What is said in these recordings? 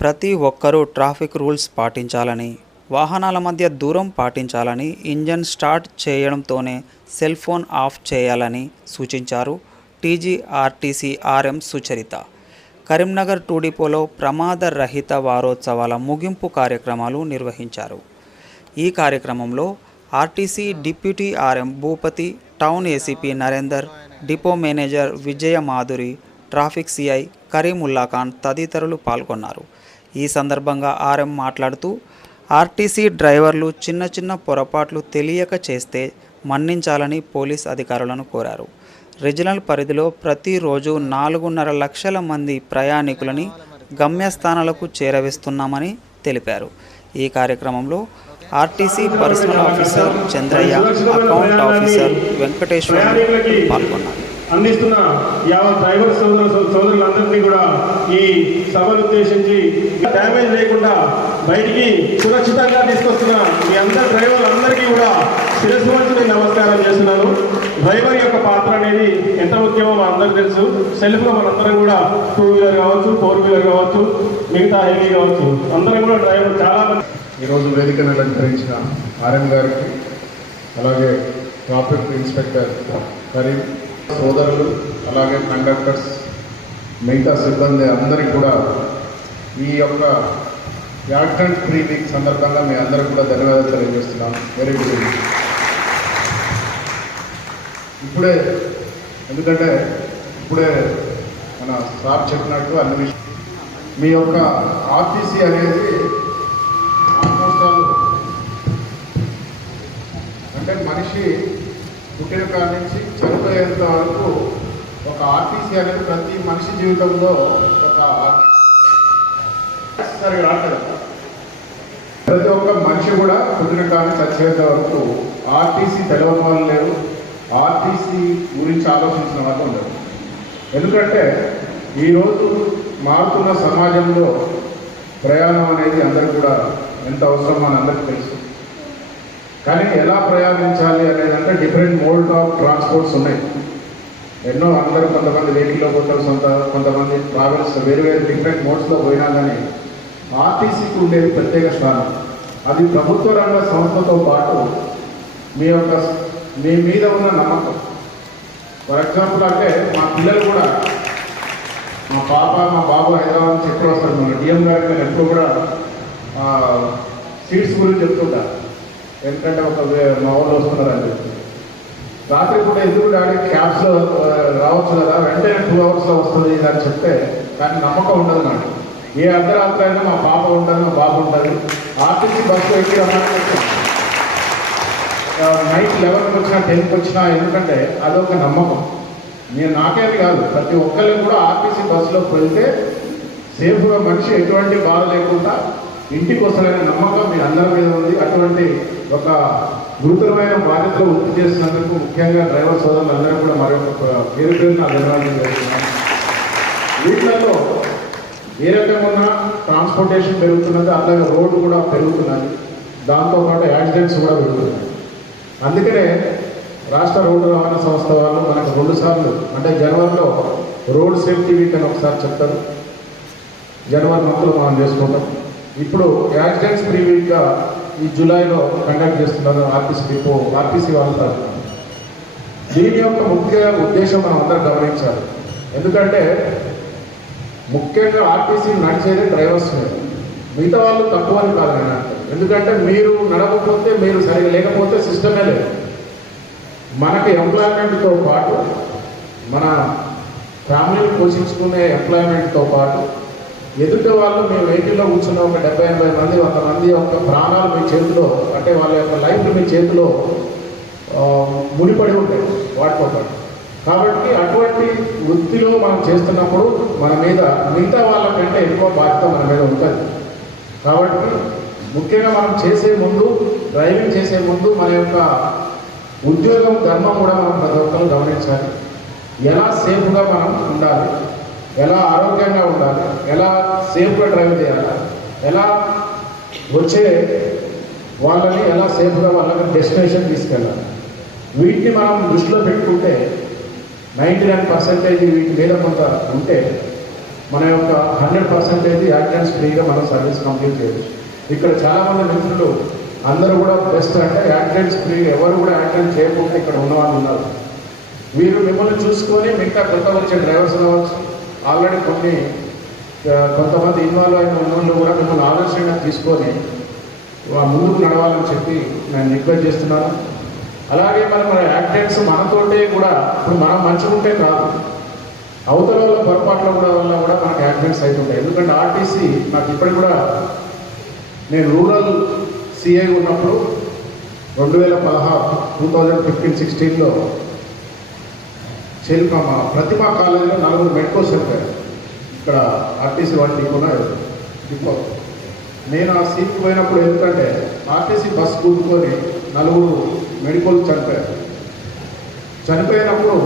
ప్రతి ఒక్కరూ traffic rules పాటించాలని, వాహనాల మధ్య దూరం పాటించాలని, ఇంజన్ స్టార్ట్ చేయడంతోనే సెల్ ఫోన్ ఆఫ్ చేయాలని సూచించారు టీజీఆర్టీసీ ఆర్ఎం సుచరిత. కరీంనగర్ 2 డిపోలో ప్రమాద రహిత వారోత్సవాల ముగింపు కార్యక్రమాలు నిర్వహించారు. ఈ కార్యక్రమంలో RTC deputy RM Bhupathi, town ACP Narender, depot manager Vijaya Madhuri, traffic CI Karimullah Khan తదితరులు పాల్గొన్నారు. ఈ సందర్భంగా ఆర్ఎం మాట్లాడుతూ, ఆర్టీసీ డ్రైవర్లు చిన్న చిన్న పొరపాట్లు తెలియక చేస్తే మన్నించాలని పోలీస్ అధికారులను కోరారు. రీజనల్ పరిధిలో ప్రతిరోజు 4.5 లక్షల మంది ప్రయాణికులని గమ్యస్థానాలకు చేరవేస్తున్నామని తెలిపారు. ఈ కార్యక్రమంలో RTC personnel officer Chandraiah, account officer Venkateshwar పాల్గొన్నారు. అందిస్తున్న యావత్ డ్రైవర్ సోదరులందరినీ కూడా ఈ సభను ఉద్దేశించి డ్యామేజ్ లేకుండా బయటికి సురక్షితంగా తీసుకొస్తున్న మీ అందరు డ్రైవర్లందరికీ కూడా శిరస్సు వంచి నేను నమస్కారం చేస్తున్నాను. డ్రైవర్ యొక్క పాత్ర అనేది ఎంత ముఖ్యమో మనందరికీ తెలుసు. సెల్ఫ్లో మనందరం కూడా 2 వీలర్ కావచ్చు, 4 వీలర్ కావచ్చు, మిగతా హెవీ కావచ్చు, అందరం కూడా డ్రైవర్ చాలా మంది. ఈరోజు వేదికను అలంకరించిన ఆర్ఎం గారికి, అలాగే ట్రాఫిక్ ఇన్స్పెక్టర్ కరీం సోదరులు, అలాగే కండక్టర్స్, మిగతా సిబ్బంది అందరికీ కూడా ఈ యొక్క యాక్సిడెంట్ ఫ్రీ వీక్ సందర్భంగా మీ అందరికీ కూడా ధన్యవాదాలు తెలియజేస్తున్నాను. Very good evening. ఎందుకంటే ఇప్పుడే మన సార్ చెప్పినట్టు అన్ని విషయం మీ యొక్క ఆర్టీసీ అనేది అంటే మనిషి పుట్టిన కాడి నుంచి చనిపోయేంత వరకు ఒక ఆర్టీసీ అనేది ప్రతి మనిషి జీవితంలో ఒక రాలేదు. ప్రతి ఒక్క మనిషి కూడా పుట్టిన కాడి చచ్చేంత వరకు ఆర్టీసీ తెలవని వాళ్ళు లేరు, ఆర్టీసీ గురించి ఆలోచించిన వాళ్ళు ఉండరు. ఎందుకంటే ఈరోజు మారుతున్న సమాజంలో ప్రయాణం అనేది అందరికీ కూడా ఎంత అవసరం అని అందరికీ తెలుసు. కానీ ఎలా ప్రయాణించాలి అనేది అంటే డిఫరెంట్ మోడ్ ఆఫ్ ట్రాన్స్పోర్ట్స్ ఉన్నాయి. ఎన్నో అందరూ కొంతమంది వెహికల్లో పోతారు, కొంతమంది ట్రావెల్స్ వేరు వేరు డిఫరెంట్ మోడ్స్లో పోయినా కానీ ఆర్టీసీకి ఉండేది ప్రత్యేక స్థానం. అది ప్రభుత్వ రంగ సంస్థతో పాటు మీ మీద ఉన్న నమ్మకం. ఫర్ ఎగ్జాంపుల్ అంటే మా పిల్లలు కూడా, మా పాప మా బాబు హైదరాబాద్ నుంచి ఎప్పుడు వస్తారు, మన డిఎం గారికి నేను ఎప్పుడు కూడా సీట్స్ గురించి చెప్తుంటాను. ఎందుకంటే మా వాళ్ళు వస్తున్నారని చెప్పి రాత్రి పూట ఎందుకు డాడీ క్యాబ్స్లో రావచ్చు కదా, వెంటనే 2 అవర్స్లో వస్తుంది అని చెప్తే కానీ నమ్మకం ఉండదు నాకు. ఏ అర్ధరాత్రి అయినా మా పాప ఉంటుంది, మా బాబు ఉంటుంది. ఆర్టీసీ బస్సులో ఎక్కి రమ్మని నైట్ 11కి వచ్చినా 10కి వచ్చినా, ఎందుకంటే అదొక నమ్మకం. నాకేది కాదు, ప్రతి ఒక్కరికి కూడా ఆర్టీసీ బస్సులోకి వెళ్తే సేఫ్గా మనిషి ఎటువంటి బాధ లేకుండా ఇంటికి వస్తారనే నమ్మకం మీ అందరి మీద ఉంది. అటువంటి ఒక గురుతరమైన బాధ్యతలో వృత్తి చేసినందుకు ముఖ్యంగా డ్రైవర్ సోదరులు అందరూ కూడా మరొక పేరు పేరున ధన్యవాదాలు చేస్తున్నాను. వీటిలలో ఏ రకమైన ట్రాన్స్పోర్టేషన్ పెరుగుతున్నది, అలాగే రోడ్డు కూడా పెరుగుతున్నది, దాంతోపాటు యాక్సిడెంట్స్ కూడా పెరుగుతున్నాయి. అందుకనే రాష్ట్ర రోడ్డు రవాణా సంస్థ వాళ్ళు మనకు 2 సార్లు అంటే జనవరిలో రోడ్ సేఫ్టీ వీక్ అని ఒకసారి చెప్తారు. జనవరి మంత్లో మనం చేసుకుంటాం. ఇప్పుడు యాక్సిడెంట్స్ ఫ్రీ వీక్గా ఈ జూలైలో కండక్ట్ చేస్తున్నారు ఆర్టీసీ వాళ్ళ తరఫున. దీని యొక్క ముఖ్య ఉద్దేశం మనం అందరం గమనించాలి. ఎందుకంటే ముఖ్యంగా ఆర్టీసీ నడిచేది డ్రైవర్స్ మీద, మిగతా వాళ్ళు తక్కువ అని కాదు నేను అంటే. ఎందుకంటే మీరు నడవకపోతే, మీరు సరిగా లేకపోతే సిస్టమే లేదు. మనకి ఎంప్లాయ్మెంట్తో పాటు మన ఫ్యామిలీని పోషించుకునే ఎంప్లాయ్మెంట్తో పాటు ఎదుటి వాళ్ళు మీ వెహికల్లో కూర్చున్న ఒక 70-80 మంది 100 మంది యొక్క ప్రాణాలు మీ చేతిలో, అంటే వాళ్ళ యొక్క లైఫ్ మీ చేతిలో ముడిపడి ఉంటాయి వాటితో పాటు. కాబట్టి అటువంటి వృత్తిలో మనం చేస్తున్నప్పుడు మన మీద మిగతా వాళ్ళకంటే ఎక్కువ బాధ్యత మన మీద ఉంటుంది. కాబట్టి ముఖ్యంగా మనం డ్రైవింగ్ చేసే ముందు మన యొక్క ఉద్యోగం ధర్మం కూడా మనం ప్రతి ఒక్కరు గమనించాలి. ఎలా సేఫ్గా మనం ఉండాలి, ఎలా ఆరోగ్యంగా ఉండాలి, ఎలా సేఫ్గా డ్రైవ్ చేయాలి, ఎలా వచ్చే వాళ్ళని ఎలా సేఫ్గా వాళ్ళకి డెస్టినేషన్ తీసుకెళ్ళాలి. వీటిని మనం దృష్టిలో పెట్టుకుంటే 99% వీటి మీద కొంత ఉంటే మన యొక్క 100% యాక్సిడెంట్స్ ఫ్రీగా మనం సర్వీస్ కంప్లీట్ చేయొచ్చు. ఇక్కడ చాలామంది మిత్రులు అందరూ కూడా బెస్ట్ అంటే యాక్సిడెంట్స్ ఫ్రీ, ఎవరు కూడా యాక్సిడెంట్ చేయకుండా ఇక్కడ ఉన్నవాళ్ళు ఉన్నారు. వీరు మిమ్మల్ని చూసుకొని మిగతా కొత్త వచ్చే డ్రైవర్స్ కావచ్చు, ఆల్రెడీ కొంతమంది ఇన్వాల్వ్ అయిన ఉన్నోళ్ళు కూడా మిమ్మల్ని ఆదర్శంగా తీసుకొని ముందుకు నడవాలని చెప్పి నేను రిక్వెస్ట్ చేస్తున్నాను. అలాగే మన యాక్సిడెంట్స్ మనతోటే కూడా ఇప్పుడు మనం మంచిగా ఉంటే కాదు, అవతల వాళ్ళ పొరపాట్ల వల్ల కూడా మనకు యాక్సిడెంట్స్ అవుతుంటాయి. ఎందుకంటే ఆర్టీసీ నాకు ఇప్పటికి కూడా, నేను రూరల్ సిఐ ఉన్నప్పుడు 2015-16లో ప్రతిమా కాలేజీలో 4 మెడికోస్ చెప్పారు. ఇక్కడ ఆర్టీసీ వాళ్ళు డిపో. నేను ఆ సీట్కి పోయినప్పుడు ఎందుకంటే ఆర్టీసీ బస్ కూర్చుకొని 4 మెడికోలు చనిపోయినప్పుడు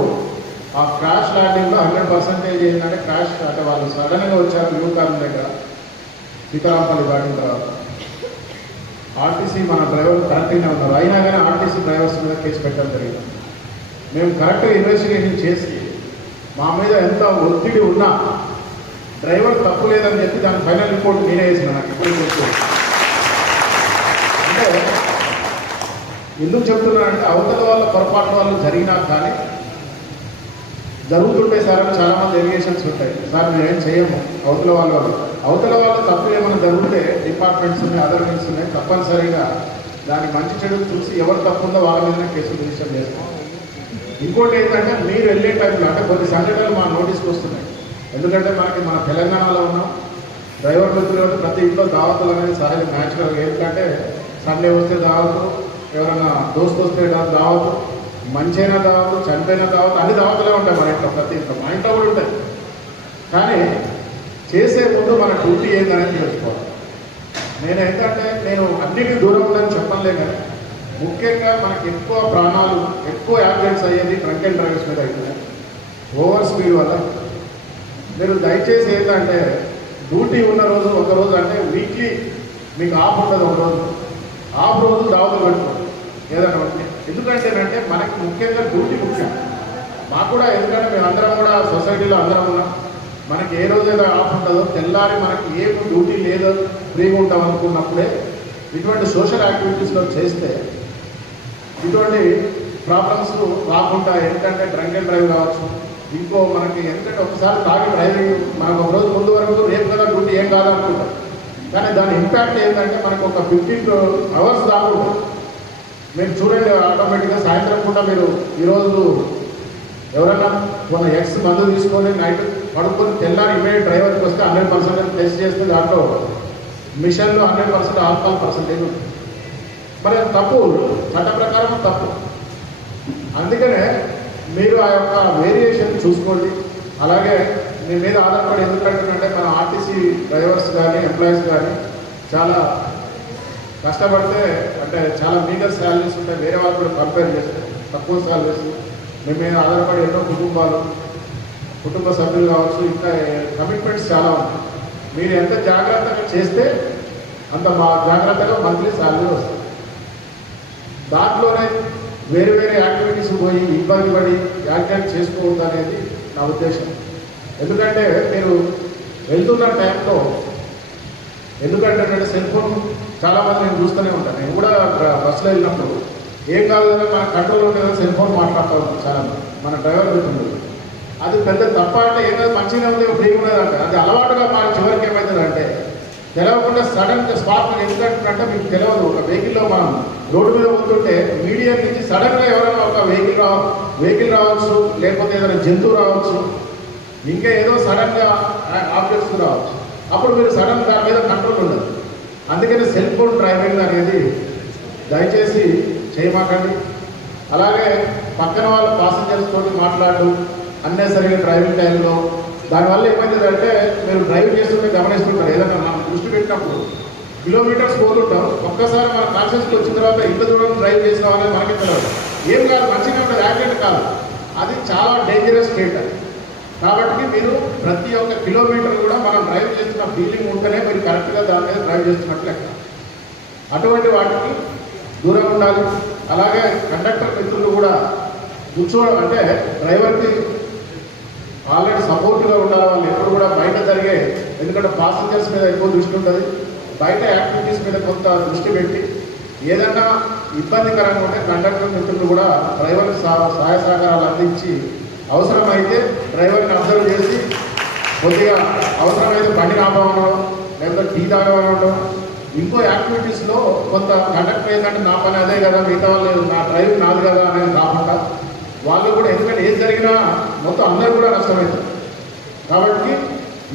ఆ క్రాష్ ల్యాండింగ్లో 100% ఏంటంటే క్రాష్ అంటే వాళ్ళు సడన్గా వచ్చారు యూకార్న్ దగ్గర సీతారాంపల్లి దాటిన తర్వాత. ఆర్టీసీ మన డ్రైవర్లు కరెక్ట్గానే ఉన్నారు, అయినా కానీ ఆర్టీసీ డ్రైవర్స్ మీద కేసు పెట్టడం జరిగింది. మేము కరెక్ట్గా ఇన్వెస్టిగేషన్ చేసి మా మీద ఎంత ఒత్తిడి ఉన్నా డ్రైవర్ తప్పు లేదని చెప్పి దాని ఫైనల్ రిపోర్ట్ నేనే వేసిన. నాకు ఇప్పుడు అంటే ఎందుకు చెప్తున్నానంటే అవతల వాళ్ళ పొరపాటు వాళ్ళు జరిగినా కానీ జరుగుతుంటాయి సార్ అని చాలామంది ఎలిగేషన్స్ ఉంటాయి. సార్ మేమేం చేయము, అవతల వాళ్ళు తప్పు ఏమైనా జరిగితే డిపార్ట్మెంట్స్ ఉన్నాయి, అదర్ మీన్స్ ఉన్నాయి, తప్పనిసరిగా దాని మంచి చెడులు చూసి ఎవరు తప్పు ఉందో వాళ్ళ మీదనే కేసులు రిజిస్టర్ చేస్తాం. ఇంకోటి ఏంటంటే మీరు వెళ్ళే టైంలో అంటే కొన్ని సంఘటనలు మా నోటీస్కి వస్తున్నాయి. ఎందుకంటే మన తెలంగాణలో ఉన్నాం, డ్రైవర్ మిత్రులు ప్రతి ఇంట్లో దావతులు అనేది సహజ న్యాచురల్గా. ఏంటంటే సండే వస్తే దావతు, ఎవరైనా దోస్తు వస్తే దావతు, మంచైనా దావతు, చనిపోయిన దావతు, అన్ని దావతులే ఉంటాయి మన ఇంట్లో, ప్రతి ఇంట్లో, మా ఇంట్లో కూడా ఉంటాయి. కానీ చేసే ముందు మన డ్యూటీ ఏందనేది తెలుసుకోవాలి. నేను అన్నిటికీ దూరం ఉందని చెప్పలే, కానీ ముఖ్యంగా మనకి ఎక్కువ ప్రాణాలు, ఎక్కువ యాక్సిడెంట్స్ అయ్యేది డ్రంక్ అండ్ డ్రైవర్స్ మీద అవుతున్నాయి, ఓవర్ స్పీడ్ వల్ల. మీరు దయచేసి ఏంటంటే డ్యూటీ ఉన్న రోజు ఒకరోజు అంటే వీక్లీ మీకు ఆఫ్ ఉంటుంది, ఒక రోజు ఆఫ్ రోజు దావతులు పెట్టుకోండి ఏదైనా ఉంటే. ఎందుకంటేనంటే మనకి ముఖ్యంగా డ్యూటీ ముఖ్యం. మాకు కూడా ఎందుకంటే మేము అందరం కూడా సొసైటీలో అందరం ఉన్నాం. మనకి ఏ రోజు ఏదో ఆఫ్ ఉంటుందో తెల్లారి మనకి ఏ డ్యూటీ లేదో ఫ్రీగా ఉంటాం అనుకున్నప్పుడే ఇటువంటి సోషల్ యాక్టివిటీస్లో చేస్తే ఇటువంటి ప్రాబ్లమ్స్ రాకుండా, ఎందుకంటే డ్రంక్ అండ్ డ్రైవ్ కావచ్చు, ఇంకో మనకి ఎందుకంటే ఒకసారి తాగి డ్రైవింగ్ మనకు ఒక రోజు ముందు వరకు రేపు కదా డ్యూటీ ఏం కాదనుకుంటాం, కానీ దాని ఇంపాక్ట్ ఏంటంటే మనకు ఒక 15 hours దాకుండా మీరు చూడండి. ఆటోమేటిక్గా సాయంత్రం పూట మీరు ఈరోజు ఎవరైనా మన ఎక్స్ మందు తీసుకొని నైట్ పడుకొని తెల్లారి ఇమీడియట్ డ్రైవర్కి వస్తే 100% టెస్ట్ చేస్తే దాంట్లో మిషన్లో 100% ఆల్కహాల్ పర్సెంటేజ్ ఉంటుంది. మరి అది తప్పు, చట్ట ప్రకారం తప్పు. అందుకనే మీరు ఆ యొక్క వేరియేషన్ చూసుకోండి. అలాగే మీ మీద ఆధారపడి, ఎందుకంటే మన ఆర్టీసీ డ్రైవర్స్ కానీ ఎంప్లాయీస్ కానీ చాలా కష్టపడితే అంటే చాలా మీగర్ శాలరీస్ ఉంటాయి, వేరే వాళ్ళు కూడా కంపేర్ చేస్తే తక్కువ శాలరీస్. మీ మీద ఆధారపడి ఎన్నో కుటుంబ సభ్యులు కావచ్చు, ఇంకా కమిట్మెంట్స్ చాలా ఉంటాయి. మీరు ఎంత జాగ్రత్తగా చేస్తే అంత జాగ్రత్తగా మంత్లీ శాలరీ వస్తుంది. దాంట్లోనే వేరే యాక్టివిటీస్ పోయి ఇబ్బంది పడి యాక్టివేట్ చేసుకోవద్దు అనేది నా ఉద్దేశం. ఎందుకంటే మీరు వెళ్తున్న టైంలో, ఎందుకంటే సెల్ ఫోన్ చాలామంది నేను చూస్తూనే ఉంటాను. నేను కూడా బస్సులో వెళ్ళినప్పుడు ఏం కాదు కదా మన కంట్రోల్ ఉంటే సెల్ ఫోన్ మాట్లాడుతూ ఉంటాం చాలా మన డ్రైవర్ వెళ్తుంది. అది పెద్ద తప్ప అంటే ఏం కాదు, మంచిగా ఉంది, ఫ్రీగా ఉన్నదంటే అది అలవాటుగా మన చివరికి ఏమవుతుందంటే తెలవకుండా సడన్గా స్పాట్. ఎందుకంటే మీకు తెలియదు, ఒక వెహికల్లో మనం రోడ్డు మీద పోతుంటే మీడియా నుంచి సడన్గా ఎవరైనా ఒక వెహికల్ రావచ్చు, లేకపోతే ఏదైనా జంతువు రావచ్చు, ఇంకా ఏదో సడన్గా ఆబ్జెక్ట్స్ రావచ్చు. అప్పుడు మీరు సడన్ దాని మీద కంట్రోల్ ఉండదు. అందుకని సెల్ ఫోన్ డ్రైవింగ్ అనేది దయచేసి చేయమాకండి. అలాగే పక్కన వాళ్ళ పాసెంజర్స్ తోటి మాట్లాడు అన్నెసరిగా డ్రైవింగ్ టైంలో. దానివల్ల ఏమైందంటే మీరు డ్రైవ్ చేస్తుంటే గమనిస్తుంటారు, ఏదైనా మనం దృష్టి పెట్టినప్పుడు కిలోమీటర్స్ పోతుంటాం, ఒక్కసారి మన కాన్షియస్కి వచ్చిన తర్వాత ఇంత దూరం డ్రైవ్ చేసిన వాళ్ళని మనకి తెలియదు. ఏం కాదు, మంచిగా ఉంటుంది, యాక్సిడెంట్ కాదు, అది చాలా డేంజరస్ స్టేట్ అది. కాబట్టి మీరు ప్రతి ఒక్క కిలోమీటర్ కూడా మనం డ్రైవ్ చేస్తున్న ఫీలింగ్ ఉంటేనే మీరు కరెక్ట్గా దాని మీద డ్రైవ్ చేస్తున్నట్లు లెక్క. అటువంటి వాటికి దూరం ఉండాలి. అలాగే కండక్టర్ మిత్రులు కూడా అంటే డ్రైవర్కి ఆల్రెడీ సపోర్ట్గా ఉండాలి. వాళ్ళు ఎప్పుడు కూడా బయట జరిగే, ఎందుకంటే పాసింజర్స్ మీద ఎక్కువ దృష్టి ఉంటుంది, బయట యాక్టివిటీస్ మీద కొంత దృష్టి పెట్టి ఏదైనా ఇబ్బందికరంగా ఉంటే కండక్టర్ మిత్రులు కూడా డ్రైవర్కి సహాయ సహకారాలు అందించి అవసరమైతే డ్రైవర్ని అబ్జర్వ్ చేసి కొద్దిగా అవసరమైతే బండి ఆపమనడం, లేకపోతే టీ తాగమనడం, ఇంకో యాక్టివిటీస్లో కొంత కండక్టర్ ఏంటంటే నా పని అదే కదా, మిగతా వాళ్ళు నా డ్రైవింగ్ నాది కదా అనేది కాకుండా వాళ్ళు కూడా, ఎందుకంటే ఏది జరిగినా మొత్తం అందరూ కూడా నష్టమవుతారు. కాబట్టి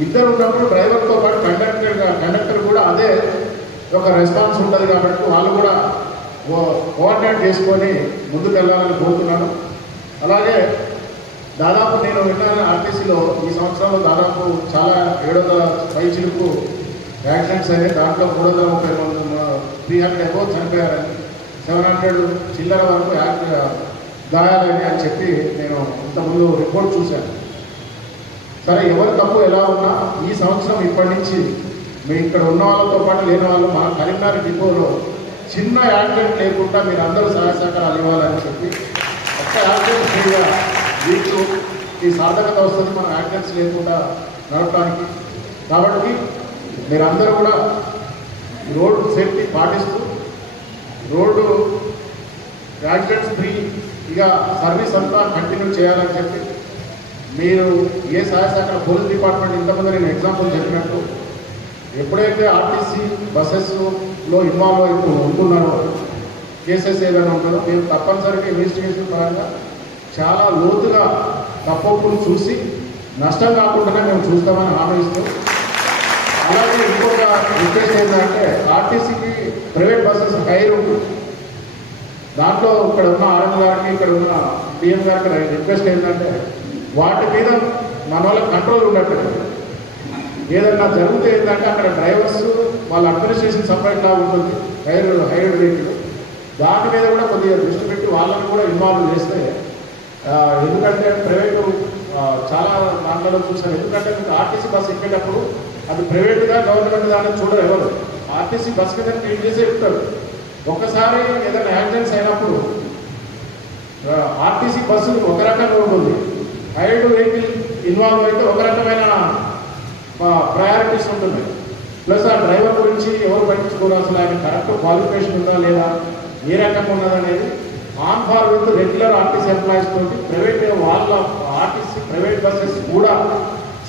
ఇద్దరు ఉన్నప్పుడు డ్రైవర్తో పాటు కండక్టర్ కూడా అదే ఒక రెస్పాన్స్ ఉంటుంది. కాబట్టి వాళ్ళు కూడా కోఆర్డినేట్ చేసుకొని ముందుకు వెళ్ళాలని కోరుతున్నాను. అలాగే దాదాపు నేను విన్నాను ఆర్టీసీలో ఈ సంవత్సరంలో దాదాపు చాలా 700 పైచిలకు యాక్సిడెంట్స్ అయినాయి. దాంట్లో 330 మంది 300 ఎబో చనిపోయారని, 700 చిల్లర వరకు గాయాలని అని చెప్పి నేను ఇంతకుముందు రిపోర్ట్ చూశాను. సరే, ఎవరి తప్పు ఎలా ఉన్నా ఈ సంవత్సరం ఇప్పటి నుంచి మీ ఇక్కడ ఉన్న వాళ్ళతో పాటు లేని వాళ్ళు మన కరీంనగర్ డిపోలో చిన్న యాక్సిడెంట్ లేకుండా మీరు అందరూ సహాయ సహకారాలు ఇవ్వాలని చెప్పి ఒక్క యాక్సిడెంట్ ఫ్రీగా వీళ్ళు ఈ సార్థకత వస్తుంది మనం యాక్సిడెంట్స్ లేకుండా నడపడానికి. కాబట్టి మీరందరూ కూడా రోడ్డు సేఫ్టీ పాటిస్తూ రోడ్డు యాక్సిడెంట్స్ ఫ్రీ ఇక సర్వీస్ అంతా కంటిన్యూ చేయాలని చెప్పి మీరు ఏ సహాయ సహకార పోలీస్ డిపార్ట్మెంట్ ఇంతకుముందు నేను ఎగ్జాంపుల్ చెప్పినట్టు ఎప్పుడైతే ఆర్టీసీ బస్సెస్లో ఇన్వాల్వ్ అవుతూ ఉంటున్నారో కేసెస్ ఏదైనా ఉంటుందో మేము తప్పనిసరిగా ఇన్వెస్టిగేషన్ పరంగా చాలా లోతుగా తప్పులు చూసి నష్టం కాకుండానే మేము చూస్తామని హామీ ఇస్తూ, అలాగే ఇంకొక రిక్వెస్ట్ ఏంటంటే ఆర్టీసీకి ప్రైవేట్ బస్సెస్ హైర్ ఉంటుంది. దాంట్లో ఇక్కడ ఉన్న ఆర్ఎం గారికి ఇక్కడ ఉన్న డిఎం గారికి రిక్వెస్ట్ ఏంటంటే వాటి మీద మన వాళ్ళ కంట్రోల్ ఉండట్లేదు. ఏదన్నా జరిగితే ఏంటంటే అక్కడ డ్రైవర్స్ వాళ్ళ అడ్మినిస్ట్రేషన్ సపరేట్ లాగా ఉంటుంది, హైర్డ్ వెహికల్, దాని మీద కూడా కొద్దిగా దృష్టి పెట్టి వాళ్ళని కూడా ఇన్వాల్వ్ చేస్తే, ఎందుకంటే ప్రైవేటు చాలా దాంట్లో చూసారు. ఎందుకంటే మీకు ఆర్టీసీ బస్సు ఎక్కేటప్పుడు అది ప్రైవేట్గా గవర్నమెంట్ దాన్ని చూడరు ఎవరు, ఆర్టీసీ బస్ మీద క్లీన్ చేసే ఎక్కుతారు. ఒక్కసారి ఏదైనా యాక్సిడెంట్స్ అయినప్పుడు ఆర్టీసీ బస్సు ఒక రకంగా ఉంటుంది, హైర్డ్ వెహికల్ ఇన్వాల్వ్ అయితే ఒక రకమైన ప్రయారిటీస్ ఉంటుంది. ప్లస్ ఆ డ్రైవర్ గురించి ఎవరు పట్టించుకోరు, అసలు ఆయన కరెక్ట్ క్వాలిఫికేషన్ ఉందా లేదా, ఏ రకంగా ఉన్నదనేది on par with regular RTC employees తోటి ప్రైవేట్ వాళ్ళ ఆర్టీసీ ప్రైవేట్ బస్సెస్ కూడా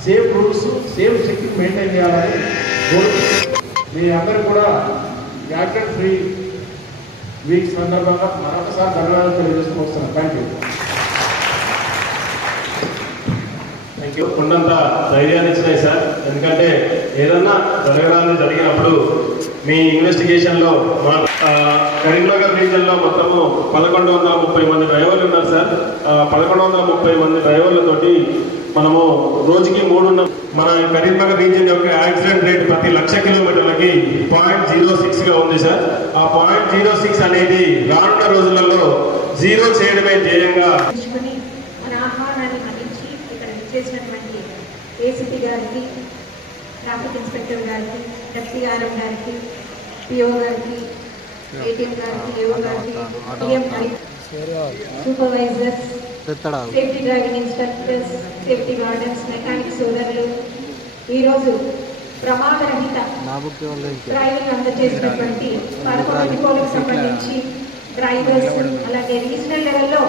safe rules safe checking maintain చేయాలని కోరుకుంటున్నాను. మీ అందరూ కూడా యాక్సిడెంట్ ఫ్రీ వీక్ సందర్భంగా మరొకసారి ధన్యవాదాలు తెలియజేస్తూ వస్తున్నాను. Thank you. ఉన్నంత ధైర్యాన్ని ఇచ్చినాయి సార్. ఎందుకంటే ఏదన్నా జరిగినప్పుడు మీ ఇన్వెస్టిగేషన్లో మా కరీంనగర్ రీజన్లో మొత్తము 1130 మంది డ్రైవర్లు ఉన్నారు సార్. 1130 మంది డ్రైవర్లతోటి మనము రోజుకి 3 మన కరీంనగర్ రీజియన్ యొక్క యాక్సిడెంట్ రేట్ ప్రతి 1,00,000 కిలోమీటర్లకి 0.06గా ఉంది సార్. ఆ 0.06 అనేది రానున్న రోజులలో 0 చేయడమే ధ్యేయంగా చేసినటువంటి ఏసీపీ గారికి, ట్రాఫిక్ ఇన్స్పెక్టర్ గారికి, ఎస్పీఆర్ఎం గారికి, పిఓ గారికి, ఏటీఎం గారికి, ఏఓ గారికి, టీఎం గారికి, supervisors, safety driving instructors, safety gardens, mechanic సోదరులు, ఈరోజు ప్రమాదరహిత డ్రైవింగ్ అందజేసినటువంటి 11 డిపోలకు సంబంధించి డ్రైవర్స్, అలాగే రీజనల్ లెవెల్లో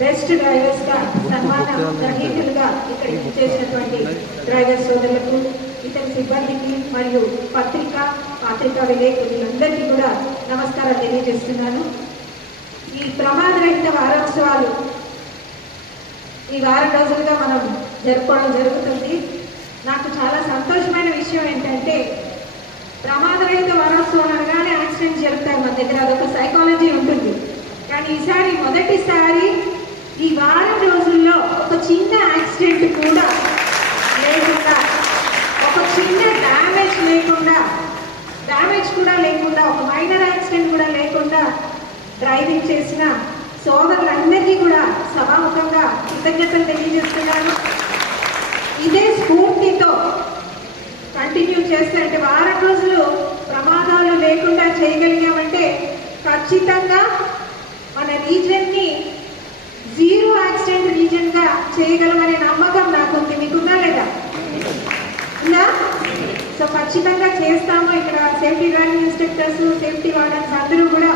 బెస్ట్ డ్రైవర్స్ గా సన్మాన గ్రహీతలుగా ఇక్కడ చేసినటువంటి డ్రైవర్ సోదరులకు, ఇతర సిబ్బందికి మరియు పాత్రికా విలేకరులందరికీ కూడా నమస్కారాలు తెలియజేస్తున్నాను. ఈ ప్రమాదరహిత వారోత్సవాలు ఈ వారం రోజులుగా మనం జరుపుకోవడం జరుగుతుంది. నాకు చాలా సంతోషమైన విషయం ఏంటంటే ప్రమాదరహిత వారోత్సవం అనగానే యాక్సిడెంట్స్ జరుగుతాయి మన దగ్గర, అదొక సైకాలజీ ఉంటుంది. కానీ ఈసారి మొదటిసారి ఈ వారం రోజుల్లో ఒక చిన్న యాక్సిడెంట్ కూడా లేకుండా, ఒక చిన్న డ్యామేజ్ కూడా లేకుండా, ఒక మైనర్ యాక్సిడెంట్ కూడా లేకుండా డ్రైవింగ్ చేసిన సోదరులందరికీ కూడా సభాముఖంగా కృతజ్ఞతలు తెలియజేస్తున్నాను. ఇదే స్ఫూర్తితో కంటిన్యూ చేస్తే, అంటే వారం రోజులు ప్రమాదాలు లేకుండా చేయగలిగామంటే ఖచ్చితంగా మన రీజన్ని 0 యాక్సిడెంట్ రీజన్గా చేయగలమనే నమ్మకం నాకు ఉంది. మీకుందా లేదా? ఉందా? సో ఖచ్చితంగా చేస్తాము. ఇక్కడ safety driving instructors, safety warders అందరూ కూడా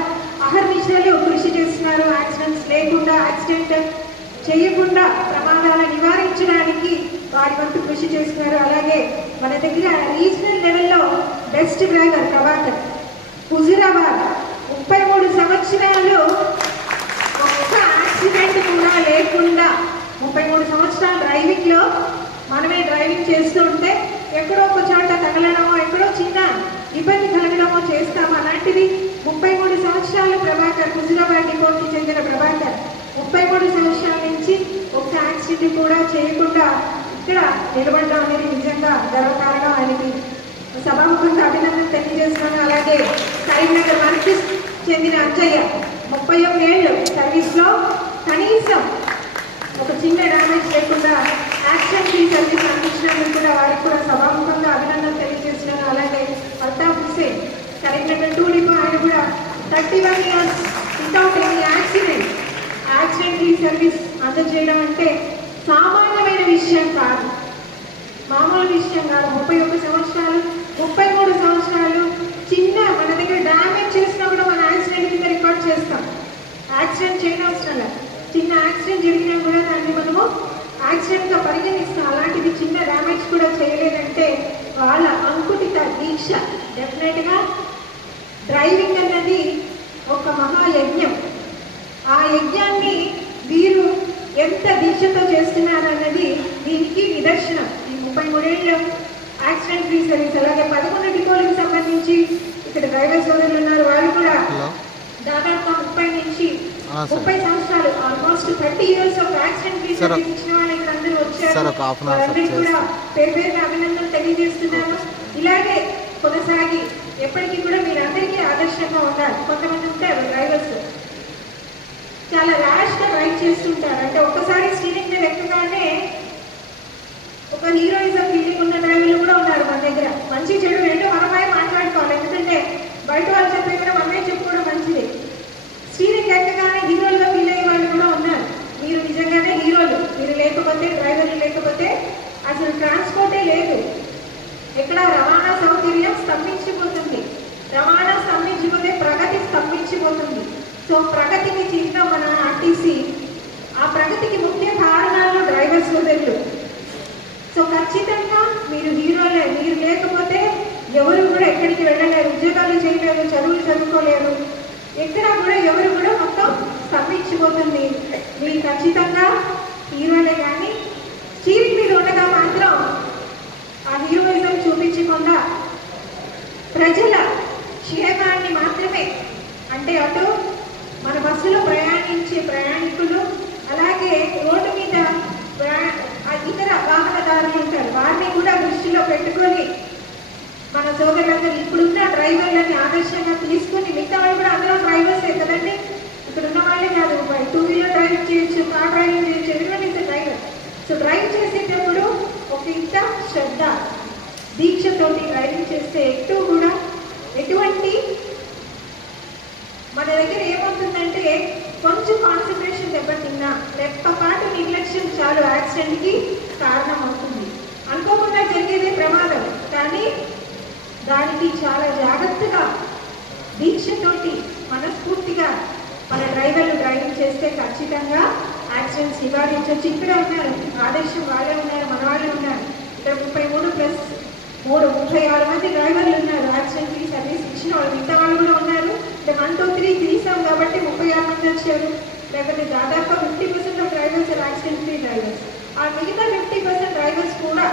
అహర్నిశలు కృషి చేస్తున్నారు. యాక్సిడెంట్స్ లేకుండా, యాక్సిడెంట్ చేయకుండా ప్రమాదాలను నివారించడానికి వారి వంతు కృషి చేస్తున్నారు. అలాగే మన దగ్గర రీజనల్ లెవెల్లో బెస్ట్ డ్రైవర్ ప్రభాకర్, హుజూరాబాద్, 33 సంవత్సరాలు ఒక్క యాక్సిడెంట్ కూడా లేకుండా 33 సంవత్సరాల డ్రైవింగ్లో మనమే డ్రైవింగ్ చేస్తూ ఉంటే ఎక్కడో ఒక చోట తగలడమో, ఎక్కడో చిన్న ఇబ్బంది కలగడమో చేస్తాము. అలాంటిది 33 సంవత్సరాలు ప్రభాకర్, హుజూరాబాద్ డిపోకి చెందిన ప్రభాకర్ 33 సంవత్సరాల నుంచి ఒక్క యాక్సిడెంట్ కూడా చేయకుండా ఇక్కడ నిలబడడం అనేది నిజంగా గర్వకారణం. ఆయనకి సభాముఖంగా అభినందన తెలియజేస్తున్నాను. అలాగే కరీంనగర్ మనకి చెందిన అంజయ్య 31 ఏళ్ళు సర్వీస్లో కనీసం ఒక చిన్న డ్యామేజ్ లేకుండా యాక్సిడెంట్ ఫ్రీ సర్వీస్ అందించినందుకు కూడా వారికి కూడా సభాముఖంగా అభినందన తెలియజేస్తున్నాను. అలాగే అల్తాఫ్ హుసేన్ కరీంనగర్ 2 డిపో, ఆయన కూడా 31 years without any accident free service అందజేయడం అంటే సామాన్యమైన విషయం కాదు, మామూలు విషయం కాదు. 31 సంవత్సరాలు, 33 సంవత్సరాలు. చిన్న మన దగ్గర డ్యామేజ్ చేసినా కూడా మన యాక్సిడెంట్ కింద రికార్డ్ చేస్తాం. యాక్సిడెంట్ చేయనవసరం లేదు, చిన్న యాక్సిడెంట్ జరిగినా కూడా దాన్ని మనము యాక్సిడెంట్గా పరిగణిస్తాం. అలాంటిది చిన్న డ్యామేజ్ కూడా చేయలేదంటే వాళ్ళ అంకుటిత దీక్ష. డెఫినెట్గా డ్రైవింగ్ అన్నది ఒక మహాయజ్ఞం. ఆ యజ్ఞాన్ని వీరు ఎంత దీక్షతో చేస్తున్నారన్నది దీనికి నిదర్శనం. ఈ 33 ఏళ్ళు యాక్సిడెంట్ ఫ్రీ సర్వీస్. అలాగే 11 డిపోలకు సంబంధించి ఇక్కడ డ్రైవర్ సోదరులు ఉన్నారు. వాళ్ళు కూడా దాదాపు 30 నుంచి 30 సంవత్సరాలు, almost 30 years of accident free service ఇచ్చిన వాళ్ళు ఇక్కడ అందరూ వచ్చారు. వాళ్ళందరికీ కూడా పేరు పేరున అభినందనలు తెలియజేస్తున్నాను. ఇలాగే కొనసాగి ఎప్పటికీ కూడా మీరు అందరికీ ఆదర్శంగా ఉండాలి. కొంతమంది ఉంటారు డ్రైవర్స్ చాలా ర్యాష్గా డ్రైవ్ చేస్తుంటారు. అంటే ఒక్కసారి స్టీరింగ్ మీద ఎక్కగానే ఒక హీరోయిజం ఫీలింగ్ ఉన్న డ్రైవర్లు కూడా ఉన్నారు మన దగ్గర. మంచి చెడు ఏంటో మనమే మాట్లాడుకోవాలి. ఎందుకంటే బయట వాళ్ళు చెప్పే కూడా మనమే చెప్పుకోవడం మంచిది. స్టీరింగ్ ఎక్కగానే హీరోలుగా ఫీల్ అయ్యే వాళ్ళు కూడా ఉన్నారు. మీరు నిజంగానే హీరోలు. మీరు లేకపోతే, డ్రైవర్లు లేకపోతే అసలు ట్రాన్స్పోర్టే లేదు. ఎక్కడ రవాణా సౌకర్యం స్తంభించిపోతుంది. రవాణా స్తంభించిపోతే ప్రగతి స్తంభించిపోతుంది. సో ప్రగతికి చిహ్నం మన ఆర్టీసీ. ఆ ప్రగతికి ముఖ్య కారణాలు డ్రైవర్ సోదరులు. సో ఖచ్చితంగా మీరు హీరోలే. మీరు లేకపోతే ఎవరు కూడా ఎక్కడికి వెళ్ళలేరు, ఉద్యోగాలు చేయలేరు, చదువులు చదువుకోలేరు, ఎక్కడా కూడా ఎవరు కూడా మొత్తం స్తంభించిపోతుంది. మీరు ఖచ్చితంగా హీరోలే. కానీ స్టీరింగ్ మీద ఉండగా మాత్రం ఆ హీరోయిజం చూపించకుండా ప్రజల క్షేమాన్ని మాత్రమే, అంటే అటు మన బస్సులో ప్రయాణించే ప్రయాణికులు, అలాగే రోడ్డు మీద ఇతర వాహనదారులు ఉంటారు, వారిని కూడా దృష్టిలో పెట్టుకొని మన సోదరులందరూ ఇప్పుడున్న డ్రైవర్లని ఆదర్శంగా తీసుకుని, మిగతా వాళ్ళు కూడా అందరూ డ్రైవర్సే కదండి. ఇక్కడ ఉన్న వాళ్ళే కాదు, 2 వీలర్ డ్రైవ్ చేయొచ్చు, కార్ డ్రైవింగ్ చేయొచ్చు, everyone is driver. So drive చేసేటప్పుడు ఒక ఇంత శ్రద్ధ దీక్షతోటి డ్రైవింగ్ చేస్తే ఎటువంటి మన దగ్గర ఏమవుతుందంటే కొంచెం కాన్సన్ట్రేషన్ దెబ్బతిన్నా, రెప్పపాటు నిర్లక్ష్యం చాలు యాక్సిడెంట్కి కారణం అవుతుంది. అనుకోకుండా జరిగేదే ప్రమాదం, కానీ దానికి చాలా జాగ్రత్తగా దీక్షతోటి మనస్ఫూర్తిగా మన డ్రైవర్లు డ్రైవింగ్ చేస్తే ఖచ్చితంగా యాక్సిడెంట్స్ నివారించవచ్చు. ఇక్కడ ఉన్నారు ఆదర్శం, వాళ్ళే ఉన్నారు, మన వాళ్ళే ఉన్నారు. ఇక్కడ 36 మంది డ్రైవర్లు ఉన్నారు యాక్సిడెంట్ ఫ్రీ సర్వీస్ ఇచ్చిన వాళ్ళు. మిగతా వాళ్ళు కూడా ఉన్నారు. 1, 2, 3 తీసాం కాబట్టి 36 మంది వచ్చారు. లేకపోతే దాదాపు 50% of drivers accident free drivers. ఆ మిగతా 50% డ్రైవర్స్ కూడా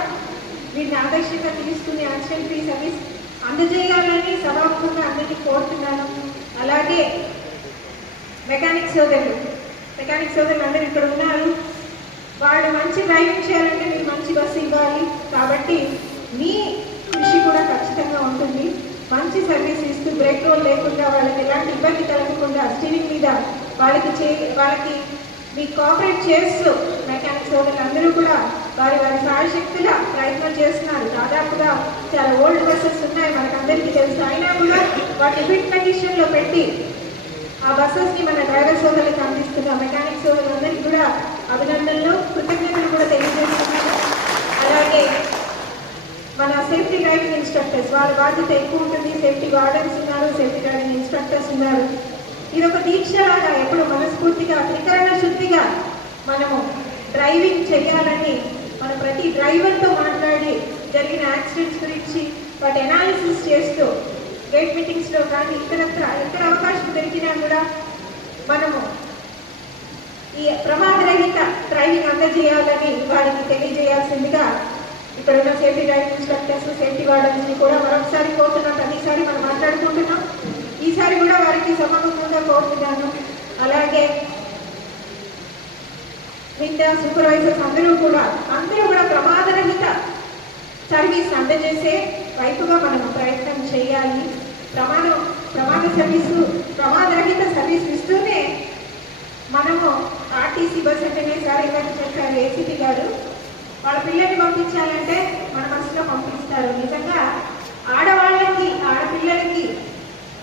వీటిని ఆదర్శంగా తీసుకుని యాక్సిడెంట్ ఫ్రీ సర్వీస్ అందజేయాలని సభాముఖంగా అందరినీ కోరుతున్నాను. అలాగే మెకానిక్ సోదరులు అందరూ ఇక్కడ ఉన్నారు. వాళ్ళు మంచి డ్రైవింగ్ చేయాలంటే మీరు మంచి బస్సు ఇవ్వాలి. కాబట్టి మీ కృషి కూడా ఖచ్చితంగా ఉంటుంది. మంచి సర్వీస్ ఇస్తూ బ్రేక్ రోల్ లేకుండా, వాళ్ళకి ఎలాంటి ఇబ్బంది కలగకుండా స్టీరింగ్ మీద వాళ్ళకి మీ కోఆపరేట్ చేస్తూ మెకానిక్ సోదరులు అందరూ కూడా వారి సాయశక్తుల ప్రయత్నం చేస్తున్నారు. దాదాపుగా చాలా ఓల్డ్ బస్సెస్ ఉన్నాయి, మనకందరికీ తెలుసు. అయినా కూడా వాటి ఫిట్ కండిషన్లో పెట్టి ఆ బస్సెస్ని మన డ్రైవర్ సోదరులకు అందిస్తున్న మెకానిక్ సోదరులందరికీ కూడా అభినందనలు, కృతజ్ఞతలు కూడా తెలియజేస్తున్నాను. అలాగే మన సేఫ్టీ డ్రైవింగ్ ఇన్స్ట్రక్టర్స్ వాళ్ళ బాధ్యత ఎక్కువ ఉంటుంది. సేఫ్టీ వార్డెన్స్ ఉన్నారు, సేఫ్టీ డ్రైవింగ్ ఇన్స్ట్రక్టర్స్ ఉన్నారు. ఇది ఒక దీక్షలాగా ఎప్పుడు మనస్ఫూర్తిగా త్రికరణ శుద్ధిగా మనము డ్రైవింగ్ చేయాలని మన ప్రతి డ్రైవర్తో మాట్లాడి జరిగిన యాక్సిడెంట్స్ గురించి వాటి అనాలిసిస్ చేస్తూ గేట్ మీటింగ్స్లో కానీ ఎక్కడ అవకాశం దొరికినా కూడా మనము ఈ ప్రమాదరహిత డ్రైవింగ్ అందజేయాలని వారికి తెలియజేయాల్సిందిగా ఇక్కడ ఉన్న సేఫ్టీ డ్రైవింగ్ ఇన్స్ట్రక్టర్స్, సేఫ్టీ వార్డెన్స్ని కూడా మరొకసారి కోరుతున్నాం. ప్రతిసారి మనం మాట్లాడుకుంటున్నాం, ఈసారి కూడా వారికి సమానంగా కోరుతున్నాను. అలాగే మిగతా సూపర్వైజర్స్ అందరూ కూడా ప్రమాదరహిత సర్వీస్ అందజేసే వైపుగా మనం ప్రయత్నం చేయాలి. ప్రమాదరహిత సర్వీస్ ఇస్తూనే మనము ఆర్టీసీ బస్ అంటేనే సార్ ఇవ్వని చెప్పారు ఏసీపీ గారు, వాళ్ళ పిల్లల్ని పంపించాలంటే మన బస్సులో పంపిస్తారు. నిజంగా ఆడపిల్లలకి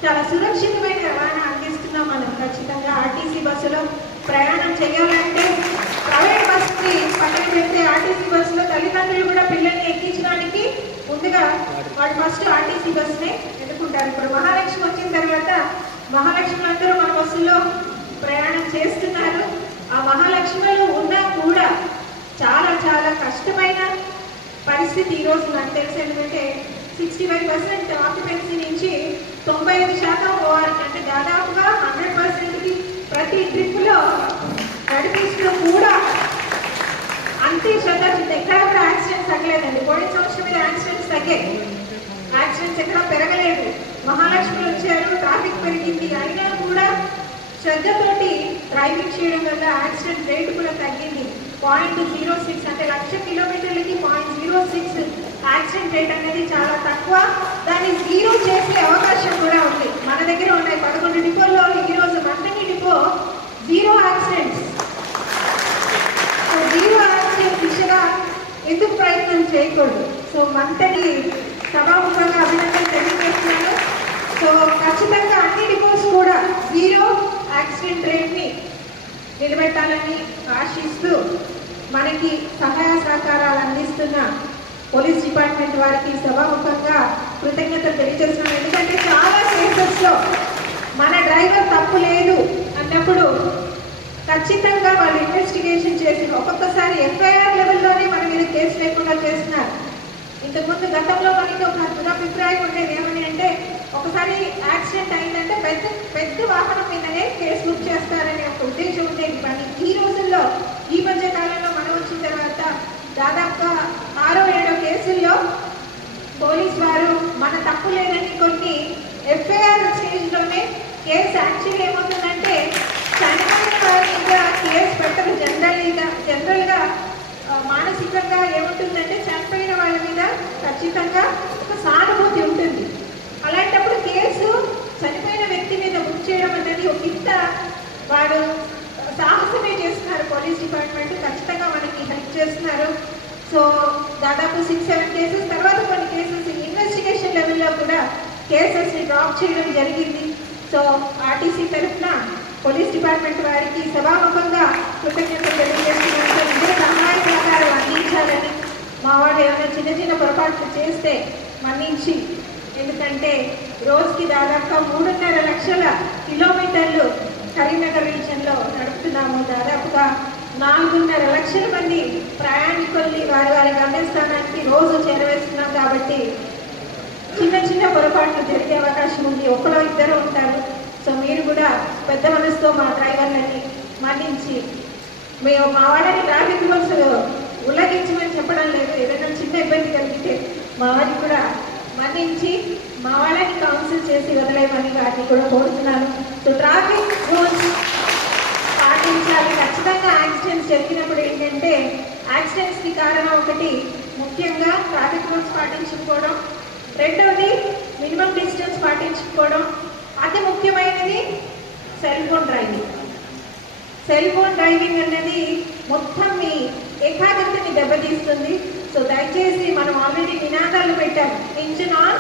చాలా సురక్షితమైన రవాణా అందిస్తున్నాం మనం. ఖచ్చితంగా ఆర్టీసీ బస్సులో ప్రయాణం చేయాలంటే ప్రైవేట్ బస్సుకి పక్కన పెడితే ఆర్టీసీ బస్సులో తల్లిదండ్రులు కూడా పిల్లల్ని ఎక్కించడానికి ముందుగా వాళ్ళు ఫస్ట్ ఆర్టీసీ బస్సునే ఎన్నుకుంటారు. ఇప్పుడు మహాలక్ష్మి వచ్చిన తర్వాత మహాలక్ష్మి అందరూ మన బస్సులో ప్రయాణం చేస్తున్నారు. ఆ మహాలక్ష్మిలో ఉన్నా కూడా చాలా చాలా కష్టమైన పరిస్థితి ఈరోజు నాకు తెలిసి. ఎందుకంటే 65% ఆక్యుపెన్సీ నుంచి 95% ఓఆర్ అంటే దాదాపుగా 100%కి ప్రతి ట్రిప్లో నడిపిస్తూ కూడా అంతే శ్రద్ధ. ఎక్కడ కూడా యాక్సిడెంట్స్ తగ్గలేదండి. పోయిన సంవత్సరం మీద యాక్సిడెంట్స్ తగ్గాయి, యాక్సిడెంట్స్ ఎక్కడ పెరగలేదు. మహాలక్ష్మి వచ్చారు, ట్రాఫిక్ పెరిగింది, అయినా కూడా శ్రద్ధతోటి డ్రైవింగ్ చేయడం వల్ల యాక్సిడెంట్ రేటు కూడా తగ్గింది. 0.06 అంటే 1,00,000 కిలోమీటర్లకి 0.06 యాక్సిడెంట్ రేట్ అనేది చాలా తక్కువ. దాన్ని జీరో చేసే అవకాశం కూడా ఉంది. మన దగ్గర ఉన్నాయి 11 డిపోల్లో ఈరోజు Manthani depot zero accidents. Zero accident దిశగా ఎందుకు ప్రయత్నం చేయకూడదు? సో మంతని సభాముఖంగా అభినందన తెలియజేస్తున్నాను. సో ఖచ్చితంగా అన్ని డిపోస్ కూడా జీరో యాక్సిడెంట్ రేట్ని నిలబెట్టాలని ఆశిస్తూ మనకి సహాయ సహకారాలు అందిస్తున్న పోలీస్ డిపార్ట్మెంట్ వారికి సభాముఖంగా కృతజ్ఞతలు తెలియజేస్తున్నాం. ఎందుకంటే చాలా కేసెస్లో మన డ్రైవర్ తప్పు లేదు అన్నప్పుడు ఖచ్చితంగా వాళ్ళు ఇన్వెస్టిగేషన్ చేసి ఒక్కొక్కసారి ఎఫ్ఐఆర్ లెవెల్లోనే మన మీద కేసు లేకుండా చేస్తున్నారు. ఇంతకుముందు గతంలో మనకి ఒక దురభిప్రాయం ఉండేది ఏమని అంటే, ఒకసారి యాక్సిడెంట్ అయిందంటే పెద్ద వాహనం మీదనే కేసు బుక్ చేస్తారనే ఒక ఉద్దేశం ఉండేది. కానీ ఈ రోజుల్లో ఈ మధ్య కాలంలో మనం వచ్చిన తర్వాత దాదాపుగా 6-7 కేసుల్లో పోలీస్ వారు మన తప్పు లేదని కొన్ని ఎఫ్ఐఆర్ స్టేజ్లోనే కేసు యాక్చువల్ ఏమవుతుందంటే చనిపోయిన వారి మీద కేసు పెట్టరు. జనరల్గా మానసికంగా ఏముంటుందంటే చనిపోయిన వాళ్ళ మీద ఖచ్చితంగా ఒక సానుభూతి ఉంటుంది. అలాంటప్పుడు కేసు చనిపోయిన వ్యక్తి మీద బుక్ చేయడం అనేది ఒక ఇంత వాడు సాహసమే చేస్తున్నారు పోలీస్ డిపార్ట్మెంట్. ఖచ్చితంగా మనకి హెల్ప్ చేస్తున్నారు. సో దాదాపు 6-7 కేసెస్ తర్వాత కొన్ని కేసెస్ ఇన్వెస్టిగేషన్ లెవెల్లో కూడా కేసెస్ని డ్రాప్ చేయడం జరిగింది. సో ఆర్టీసీ తరఫున పోలీస్ డిపార్ట్మెంట్ వారికి సభాముఖంగా కృతజ్ఞతలు తెలియజేస్తున్నారు. ఇద్దరు సహాయ సహకారం అందించాలని, మా వాడు ఏమైనా చిన్న పొరపాట్లు చేస్తే మన్నించి, ఎందుకంటే రోజుకి దాదాపుగా 3.5 లక్షల కిలోమీటర్లు కరీంనగర్ రీజియన్లో నడుపుతున్నాము. దాదాపుగా 4.5 లక్షల మంది ప్రయాణికుల్ని వారి గమ్యస్థానానికి రోజు చేరవేస్తున్నాం. కాబట్టి చిన్న పొరపాట్లు జరిగే అవకాశం ఉంది. ఒకరో ఇద్దరు ఉంటారు. సో మీరు కూడా పెద్ద మనసుతో మా డ్రైవర్లని మన్నించి, మేము మా వాడిని ట్రాఫిక్ రూల్స్ ఉల్లంఘించమని చెప్పడం లేదు. ఏదైనా చిన్న ఇబ్బంది కలిగితే మా వాడిని కూడా మన్నించి మా వాళ్ళని కౌన్సిల్ చేసి వదిలేయమని వాటిని కూడా కోరుతున్నాను. సో ట్రాఫిక్ రూల్స్ పాటించాలి. ఖచ్చితంగా యాక్సిడెంట్స్ జరిగినప్పుడు ఏంటంటే యాక్సిడెంట్స్కి కారణం ఒకటి ముఖ్యంగా ట్రాఫిక్ రూల్స్ పాటించకపోవడం, రెండవది మినిమం డిస్టెన్స్ పాటించకపోవడం, అతి ముఖ్యమైనది cell phone driving. Cell phone driving అనేది మొత్తం మీ ఏకాగ్రతని దెబ్బతీస్తుంది. సో దయచేసి మనం ఆల్రెడీ నినాదాలు పెట్టాం, engine on,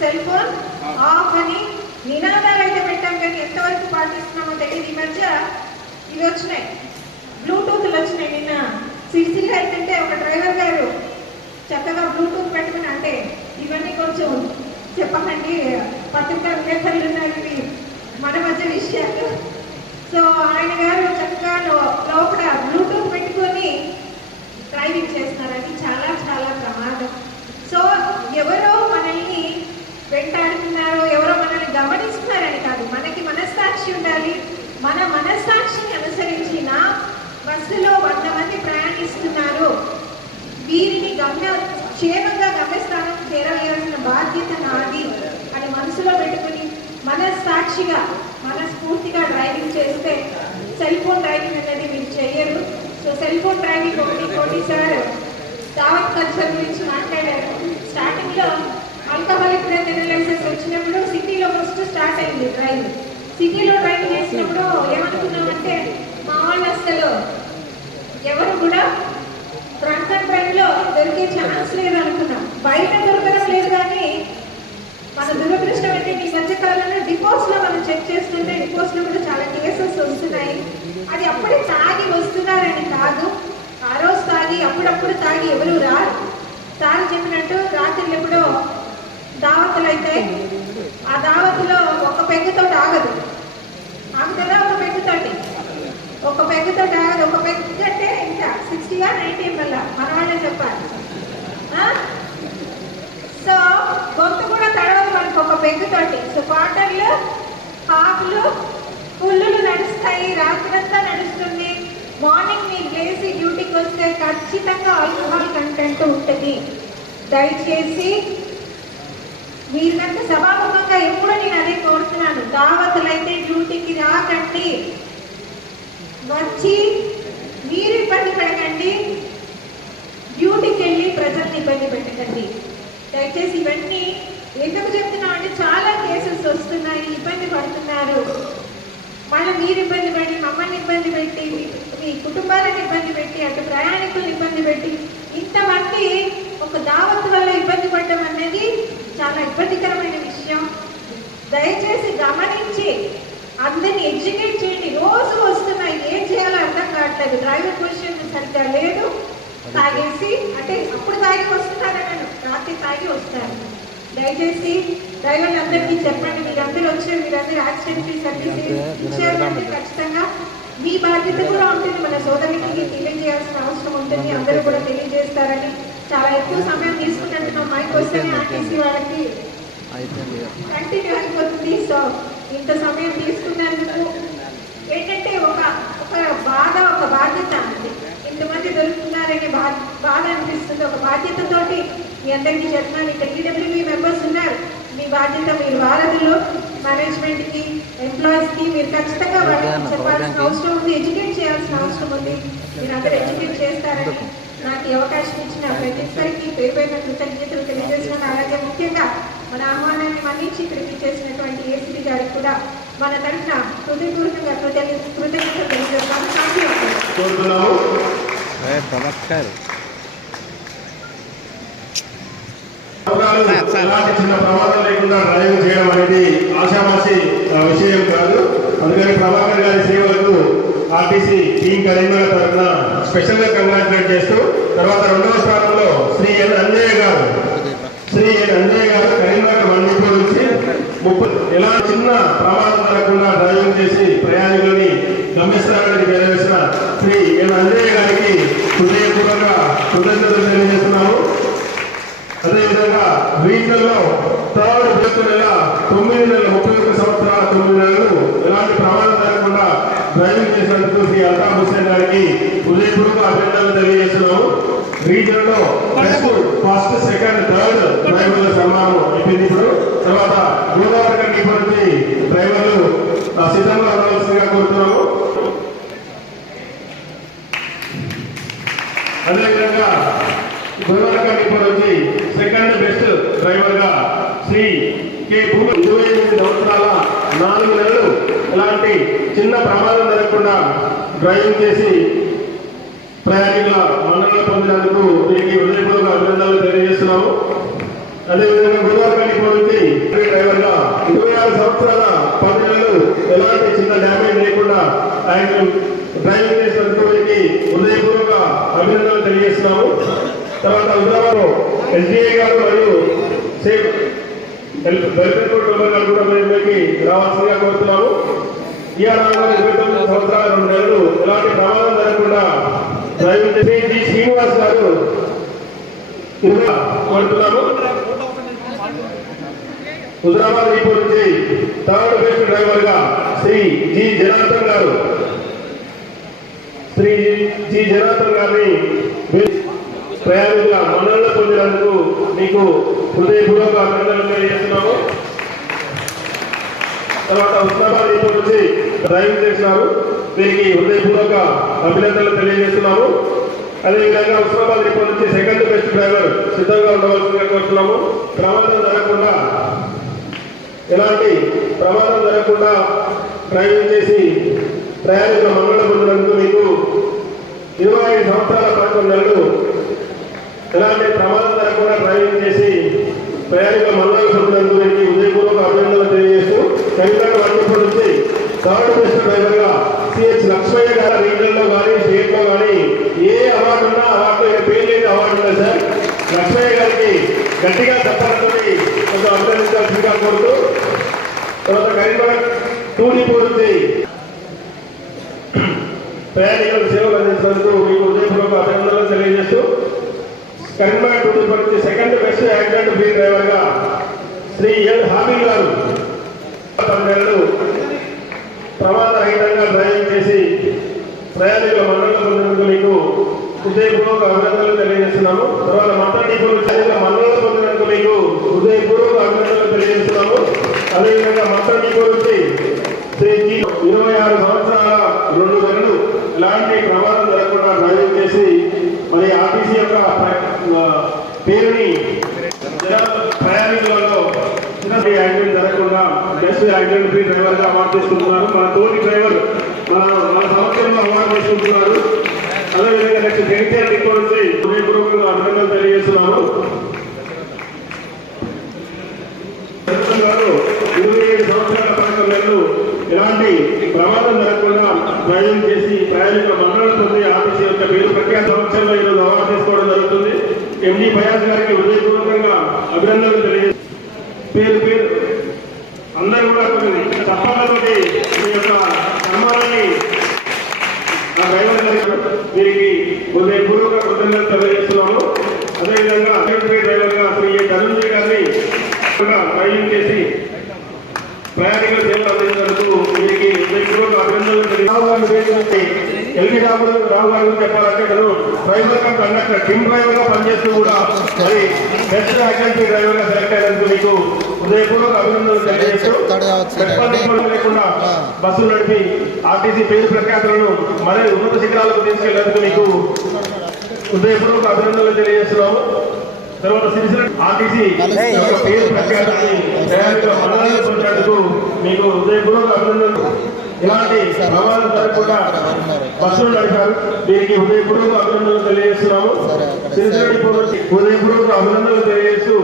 cell phone of అని నినాదాలు అయితే పెట్టాం. కానీ ఎంతవరకు పాటిస్తున్నామో తెలియదు. ఈ మధ్య ఇవి వచ్చినాయి, బ్లూటూత్లు వచ్చినాయి. నిన్న సిరిసిల్ల ఏంటంటే ఒక డ్రైవర్ గారు చక్కగా బ్లూటూత్ పెట్టుకుని, అంటే ఇవన్నీ కొంచెం చెప్పకండి, పత్రికా విలేకరులు ఉన్నారు, ఇవి మన మధ్య విషయాలు. సో ఆయన గారు చక్కగా లోపల బ్లూటూత్ పెట్టుకొని డ్రైవింగ్ చేస్తున్నారని చాలా చాలా ప్రమాదం. సో ఎవరో మనల్ని వెంటాడుతున్నారో, ఎవరో మనల్ని గమనిస్తున్నారని కాదు, మనకి మనస్సాక్షి ఉండాలి. మన మనస్సాక్షిని అనుసరించి నా బస్సులో 100 మంది ప్రయాణిస్తున్నారు, వీరిని క్షేమంగా గమ్యస్థానం చేరవేయాల్సిన బాధ్యత నాది అని మనసులో పెట్టుకుని మనస్సాక్షిగా మనస్ఫూర్తిగా డ్రైవింగ్ చేస్తే సెల్ ఫోన్ డ్రైవింగ్ అనేది మీరు చేయరు. సో సెల్ ఫోన్ డ్రైవింగ్ ఒకటి సార్ దావత్ కల్చర్ గురించి మాట్లాడారు. స్టార్టింగ్లో ఆల్కహాలిక్ బ్రెత్ ఎనలైజర్స్ వచ్చినప్పుడు సిటీలో ఫస్ట్ స్టార్ట్ అయింది డ్రైవ్. సిటీలో డ్రైవ్ చేసినప్పుడు ఏమనుకున్నామంటే మా వాళ్ళు అసలు ఎవరు కూడా ట్రంక్ అండ్ డ్రైవ్లో దొరికే ఛాన్స్ లేదు అనుకున్నాం. బయట దొరకడం లేదు, కానీ మన దురదృష్టం అయితే ఈ మధ్యకాలంలో డిపోస్లో మనం చెక్ చేస్తుంటే డిపోస్లో కూడా చాలా కేసెస్ వస్తున్నాయి. అది అప్పుడే తాగి వస్తున్నారని కాదు, ఆ రోజు తాగి అప్పుడప్పుడు తాగి ఎవరు రారు. సార్ చెప్పినట్టు రాత్రులు ఎప్పుడో దావతులు అయితే ఆ దావతులో ఒక పెగ్గుతో ఆగదు, ఆగుతుందా? ఒక పెగ్గుతో ఆగదు. ఒక పెగ్గు అంటే ఇంకా 60 or 90 ml మన వాళ్ళే చెప్పాలి. సో గొంతు కూడా తడవదు మనకు ఒక పెగ్గుతోటి. సో క్వార్టర్లు, హాఫ్లు, ఫుల్లు నడుస్తాయి, రాత్రంతా నడుస్తుంది. మార్నింగ్ మీరు లేచి డ్యూటీకి వస్తే ఖచ్చితంగా ఆల్కహాల్ కంటెంట్ ఉంటుంది. దయచేసి మీరు కనుక సభాముఖంగా ఎప్పుడూ నేను అదే కోరుతున్నాను, దావతులైతే డ్యూటీకి రాకండి, వచ్చి మీరు ఇబ్బంది పడకండి, డ్యూటీకి వెళ్ళి ప్రజల్ని ఇబ్బంది పెట్టకండి. దయచేసి ఇవన్నీ ఎందుకు చెప్తున్నాం అంటే చాలా కేసెస్ వస్తున్నాయి, ఇబ్బంది పడుతున్నారు. మళ్ళీ మీరు ఇబ్బంది పడి, మమ్మల్ని ఇబ్బంది పెట్టి, మీ కుటుంబాలను ఇబ్బంది పెట్టి, అటు ప్రయాణికులను ఇబ్బంది పెట్టి, ఇంతమంది ఒక దావత్ వల్ల ఇబ్బంది పడడం అనేది చాలా ఇబ్బందికరమైన విషయం. దయచేసి గమనించి అందరినీ ఎడ్యుకేట్ చేయండి. రోజు వస్తున్నాయి, ఏం చేయాలో అర్థం కావట్లేదు. డ్రైవర్ పొజిషన్ సరిగ్గా లేదు, తాగేసి అంటే అప్పుడు తాగి వస్తున్నారని రాత్రి తాగి వస్తారు. దయచేసి డ్రైవర్లు అందరికీ చెప్పండి, మీరందరూ వచ్చారు, మీరందరూ యాక్సిడెంట్ ఫ్రీ సర్వీస్ ఇచ్చారంటే ఖచ్చితంగా మీ బాధ్యత కూడా ఉంటుంది. మన సోదరులకి తెలియజేయాల్సిన అవసరం ఉంటుంది, అందరూ కూడా తెలియజేస్తారని. చాలా ఎక్కువ సమయం తీసుకున్నట్టున్నాం, మైక్ వస్తేనే ఆర్టీసీ వాళ్ళకి కంటిన్యూ అయిపోతుంది. సో ఇంత సమయం తీసుకున్నందుకు ఏంటంటే ఒక బాధ్యత అంతే. ఇంతమంది దొరుకుతున్నారనే బాధ అనిపిస్తుంది. ఒక బాధ్యతతోటి మీ అందరికీ చెప్తున్నాను, ఇక్కడ ఈడబ్ల్యూబీ మెంబర్స్ ఉన్నారు, మీ బాధ్యత మీరు వారధులు మేనేజ్మెంట్కి, ఎంప్లాయీస్కి మీరు ఖచ్చితంగా వాళ్ళకి చెప్పాల్సిన అవసరం ఉంది, ఎడ్యుకేట్ చేయాల్సిన అవసరం ఉంది. మీరు అందరూ ఎడ్యుకేట్ చేస్తారని నాకు ఈ అవకాశం ఇచ్చిన ప్రతి ఒక్కరికి పేరు పైన కృతజ్ఞతలు తెలియజేస్తున్నాను. అలాగే ముఖ్యంగా మన ఆహ్వానాన్ని మన్నించి ఇక్కడికి చేసినటువంటి ఏసీపీ గారికి కూడా మన తరఫున హృదయపూర్వకంగా కృతజ్ఞతలు తెలియజేస్తాను. ఎలాంటి చిన్న ప్రమాదం లేకుండా డ్రైవింగ్ చేయడం అనేది ఆశామాషి విషయం కాదు. అందుకని ప్రభాకర్ గారి సేవలకు ఆర్టీసీ టీమ్ కరీంనగర్ తరఫున స్పెషల్ గా కంగ్రాచులేట్ చేస్తూ, తర్వాత 2వ స్థానంలో శ్రీ ఎన్ అంజయ్య గారు కరీంనగర్ మండిపో నుంచి 30 ఎలా చిన్న ప్రమాదం జరగకుండా డ్రైవింగ్ చేసి ప్రయాణికులని గమ్యస్థానానికి చేరవేసిన శ్రీ ఎన్ అంజయ్య గారికి హృదయపూర్వక కృతజ్ఞతలు తెలియజేస్తున్నాము. అదేవిధంగా రీజన్లో 3rd నెల 31 సంవత్సరాల 9 నెలలు ఎలాంటి ప్రమాదం జరగకుండా డ్రైవింగ్ చేసినందుకు శ్రీ అల్తాఫ్ హుస్సేన్ గారికి హృదయపూర్వక అభినందనలు తెలియజేస్తున్నాము. రీజన్ లో ఫస్ట్, సెకండ్, థర్డ్ డ్రైవర్ల సన్మానం అయిపోయింది. ఇప్పుడు తర్వాత గోదావరి డిపో నుంచి డ్రైవర్లు సిద్ధంగా ఉండవలసిందిగా కోరుతున్నాము. అదేవిధంగా గోదావరి డిపో నుంచి సెకండ్ బెస్ట్ డ్రైవర్ గా శ్రీ కె భూమి 28 సంవత్సరాల 4 నెలలు ఇలాంటి చిన్న ప్రమాదం జరగకుండా డ్రైవింగ్ చేసి ప్రయాణికుల మన్ననలు పొందినందుకు దీనికి హృదయపూర్వక అభినందనలు తెలియజేస్తున్నాము. అదేవిధంగా గోదావరి డిపో నుంచి డ్రైవర్ గా 26 సంవత్సరాల 10 నెలలు ఎలాంటి చిన్న డ్యామేజ్ లేకుండా ఆయన డ్రైవింగ్ చేసినందుకు దీనికి హృదయపూర్వక అభినందనలు తెలియజేస్తున్నాము. తర్వాత హుజరాబాద్ ఎస్డిఏ గారు మరియు సేఫ్ వెల్ఫేర్ బోర్డు మెంబర్ గారు కూడా మీదకి రావాల్సిందిగా కోరుతున్నాము. ఇవాళ 29 సంవత్సరాల 2 నెలలు ఎలాంటి ప్రమాదం జరగకుండా డ్రైవింగ్ చేసి జి శ్రీనివాస్ గారు కోరుతున్నాము. హుజరాబాద్ డిపో నుంచి థర్డ్ బెస్ట్ డ్రైవర్ గా శ్రీ జి జనార్దన్ గారు గారిని ప్రయాణికుల మన్ననలు పొందినందుకు మీకు హృదయపూర్వక అభినందనలు తెలియజేస్తున్నాము. తర్వాత హుస్నాబాద్ డిపో నుంచి డ్రైవింగ్ చేసినారు, వీరికి హృదయపూర్వక అభినందనలు తెలియజేస్తున్నాము. అదేవిధంగా హుస్నాబాద్ డిపో నుంచి సెకండ్ బెస్ట్ డ్రైవర్ సిద్ధంగా ఉండవలసిందిగా కోరుతున్నాము. ఎలాంటి ప్రమాదం జరగకుండా డ్రైవింగ్ చేసి ప్రయాణికుల మన్ననలు పొందినందుకు మీకు 25 సంవత్సరాల 11 నెలలు ఎలాంటి ప్రమాదం జరగకుండా డ్రైవింగ్ చేసి ప్రయాణికుల మన్ననలు పొందినందుకు మీకు హృదయపూర్వక అభినందనలు తెలియజేస్తూ కరీంనగర్ వంటిపో నుంచి థర్డ్ బెస్ట్ డ్రైవర్ గా సిహెచ్ లక్ష్మయ్య గారి రీజన్లో కానీ స్టేట్ లో కానీ ఏ అవార్డు ఉన్నా అవార్డు పేరు లేని అవార్డు ఉంది సార్. లక్ష్మయ్య గారికి గట్టిగా చెప్పాలని కొంచెం అభినందించాల్సిందిగా కోరుతూ తర్వాత కరీంనగర్ 2 డిపో నుంచి ప్రయాణికులకు సేవలు అందించినందుకు మీకు హృదయపూర్వక అభినందనలు తెలియజేస్తూ కరీంనగర్ 2 డిపో నుంచి second best accident free driver గా శ్రీ ఎల్ హామీల్ గారు 10 నెలలు ప్రమాదరహితంగా డ్రైవింగ్ చేసి ప్రయాణికుల మన్ననలు పొందినందుకు మీకు హృదయపూర్వక అభినందనలు తెలియజేస్తున్నాము. తర్వాత మట్టం డిపో మన్ననలు పొందినందుకు మీకు హృదయపూర్వక అభినందనలు తెలియజేస్తున్నాము. అదేవిధంగా మట్టం డిపో నుంచి 26 సంవత్సరాల 2 నెలలు ఇలాంటి ప్రమాదం జరగకుండా డ్రైవింగ్ చేసి మరి ఆర్టీసీ యొక్క పేరుని ప్రయాణికులలో యాక్సిడెంట్ జరగకుండా బెస్ట్ యాక్సిడెంట్ ఫ్రీ డ్రైవర్ గా అవార్డు తీసుకుంటున్నారు. మన తోటి డ్రైవర్ మన సంవత్సరంలో అవార్డు తీసుకుంటున్నారు. అదేవిధంగా నెక్స్ట్ జగిత్యాల డిపో నుంచి హృదయపూర్వకంగా అభినందనలు తెలియజేస్తున్నాము. 27 సంవత్సరాల 11 నెలలు ఎలాంటి ప్రమాదం జరగకుండా డ్రైవింగ్ చేసి ప్రయాణికుల మన్ననలు పొంది ఆర్టీసీ యొక్క పేరు ప్రఖ్యాత సంవత్సరంలో ఈరోజు అవార్డు తీసుకోవడం జరుగుతుంది. ఎండి ఫయాజ్ గారికి హృదయపూర్వకంగా అభినందనలు తెలియజేస్తారు. పేరు అందరూ కూడా చప్పాలతోటి మీ యొక్క సన్మానాన్ని ఆ డ్రైవర్ గారికి వీరికి హృదయపూర్వక కృతజ్ఞతలు తెలియజేస్తున్నాము. అదేవిధంగా డ్రైవర్ గా శ్రీ ధనుంజయ్ గారిని డ్రైవింగ్ చేసి ప్రయాణికుల సేవలు అందించినందుకు వీరికి హృదయపూర్వక అభినందనలు తెలియజేస్తున్నాము. ఎల్వి రావు గారు చెప్పాలంటే తను డ్రైవర్ గా కండక్టర్ టీమ్ డ్రైవర్ గా పనిచేస్తూ కూడా మరి బెస్ట్ యాక్సిడెంట్ డ్రైవర్ గా సెలెక్ట్ అయినందుకు మీకు హృదయపూర్వక అభినందనలు తెలియజేస్తూ లేకుండా బస్సులు నడిపి ఆర్టీసీ పేరు ప్రఖ్యాతులను మరీ ఉన్నత శిఖరాలకు తీసుకెళ్లేందుకు మీకు హృదయపూర్వక అభినందనలు తెలియజేస్తున్నాము. తర్వాత సిరిసిల్ల ఆర్టీసీ యొక్క పేరు ప్రఖ్యాతుల్ని ప్రయాణికుల మన్ననలు పొందినందుకు మీకు హృదయపూర్వక అభినందనలు. ఇలాంటి ప్రమాదం జరగకుండా బస్సులు నడిపారు, దీనికి హృదయపూర్వక అభినందనలు తెలియజేస్తున్నాము. సిరిసిల్ల డిపో హృదయపూర్వక అభినందనలు తెలియజేస్తూ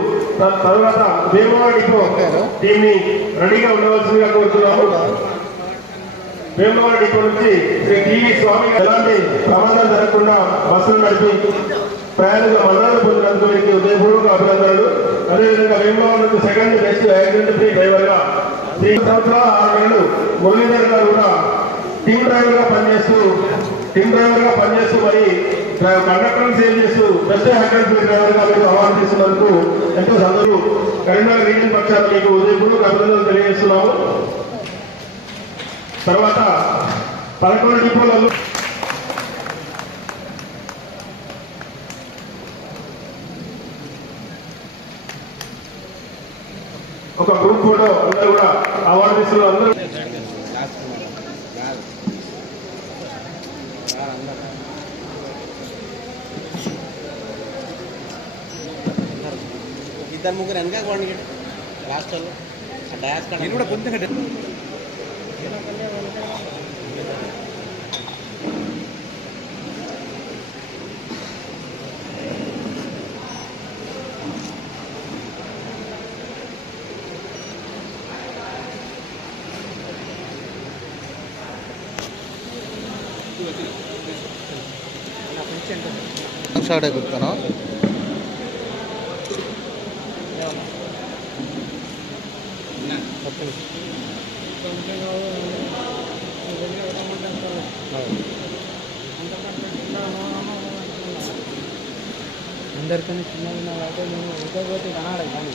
తర్వాత వేములవాడ డిపో దీన్ని రెడీగా ఉండవలసిందిగా కోరుతున్నాము. వేములవాడ డిపో నుంచి శ్రీ టీవీ స్వామి ఎలాంటి ప్రమాదం జరగకుండా బస్సులు నడిపి ప్రయాణికుల మన్ననలు పొందినందుకు మీకు హృదయపూర్వక అభినందనలు. అదేవిధంగా వేములవాడ నుంచి second best accident free driver గా 3 సంవత్సరాల 6 నెలలు మురళీధర్ గారు కూడా టీమ్ డ్రైవర్ గా పనిచేస్తూ మరి కండక్టర్ సేవ్ చేస్తూ బెస్ట్ యాక్సిడెంట్ ఫ్రీ డ్రైవర్ గా మీకు అవార్డు తీసుకున్నందుకు ఎంతో సంతోషం. కరీంనగర్ రీజన్ పక్షాన మీకు హృదయపూర్వక అభినందనలు తెలియజేస్తున్నాము. తర్వాత 11 డిపోలలో ఒక గ్రూప్ ఫోటో అందరూ కూడా అవార్డు తీసుకున్నారు. అందరూ ఇద్దరు ముగ్గురు వెనక కొండ లాస్ట్ వాళ్ళు కూడా కొంచెం షార్ట్ అయిపోతాను. అందరికన్నా చిన్నగా అయితే నేను ఇంకోటి కనాలి కానీ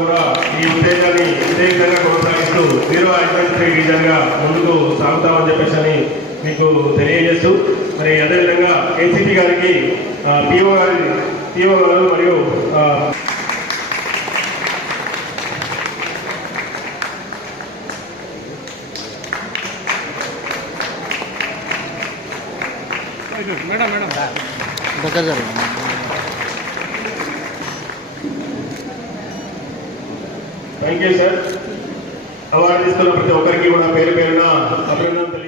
కూడా ఈ ఉద్దేశాన్ని ఇదే విధంగా కొనసాగిస్తూ 0 యాక్సిడెంట్ ఫ్రీ డివిజన్గా ముందుకు సాగుతామని చెప్పేసి అని మీకు తెలియజేస్తూ మరి అదేవిధంగా ఏసీపీ గారికి పిఓ గారు మరియు దగ్గర జరగదు. Thank you sir. అవార్డు తీసుకున్న ప్రతి ఒక్కరికి కూడా పేరు పేరున అభినందనలు.